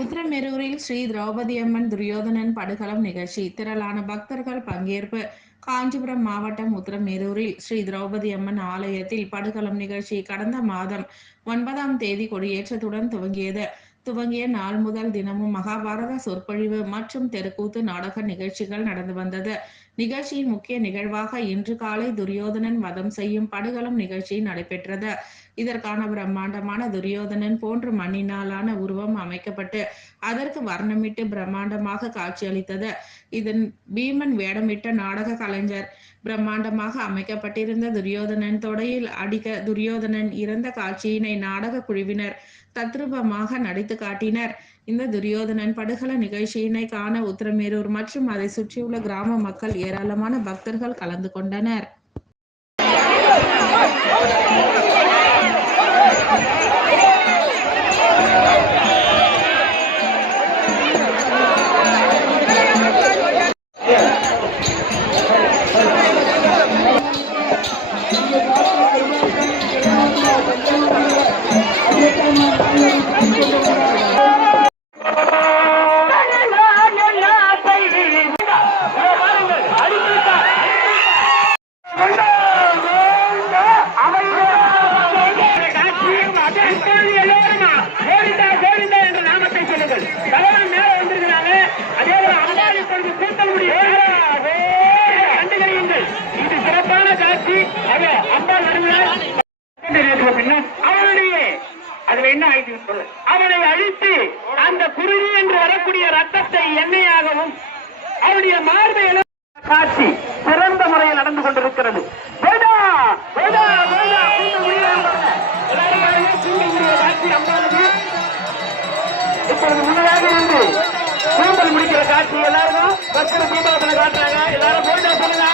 உத்திரமேரூரில் ஸ்ரீ திரௌபதி அம்மன் துரியோதனன் படுகளம் நிகழ்ச்சி திரளான பக்தர்கள் பங்கேற்பு. காஞ்சிபுரம் மாவட்டம் உத்திரமேரூரில் ஸ்ரீ திரௌபதி அம்மன் ஆலயத்தில் படுகளம் நிகழ்ச்சி கடந்த மாதம் 9ஆம் தேதி கொடியேற்றத்துடன் துவங்கிய நாள் முதல் தினமும் மகாபாரத சொற்பொழிவு மற்றும் தெருக்கூத்து நாடக நிகழ்ச்சிகள் நடந்து வந்தது. நிகழ்ச்சியின் முக்கிய நிகழ்வாக இன்று காலை துரியோதனன் வதம் செய்யும் படுகளம் நிகழ்ச்சி நடைபெற்றது. இதற்கான பிரம்மாண்டமான துரியோதனன் போன்று மண்ணினாலான உருவம் அமைக்கப்பட்டு அதற்கு வர்ணமிட்டு பிரம்மாண்டமாக காட்சியளித்தது. இதன் பீமன் வேடமிட்ட நாடக கலைஞர் பிரம்மாண்டமாக அமைக்கப்பட்டிருந்த துரியோதனன் தொடையில் அடிக்க துரியோதனன் இறந்த காட்சியினை நாடக குழுவினர் தத்ரூபமாக நடித்து காட்டினர். இந்த துரியோதனன் படுகள நிகழ்ச்சியினை காண உத்திரமேரூர் மற்றும் அதை சுற்றியுள்ள கிராம மக்கள் ஏராளமான பக்தர்கள் கலந்து கொண்டனர். அவனை அழித்து அந்த குருதி என்று வரக்கூடிய ரத்தத்தை எண்ணெயாகவும் அவருடைய மார்பை காட்சி சிறந்த முறையில் நடந்து கொண்டிருக்கிறது. இப்பொழுது முன்னதாக இருந்து கூந்தல் முடிக்கிற காட்சி எல்லாரும் பக்தர் தீபாவளி காட்டுறாங்க. எல்லாரும் போயிட்டா சொல்லுங்க.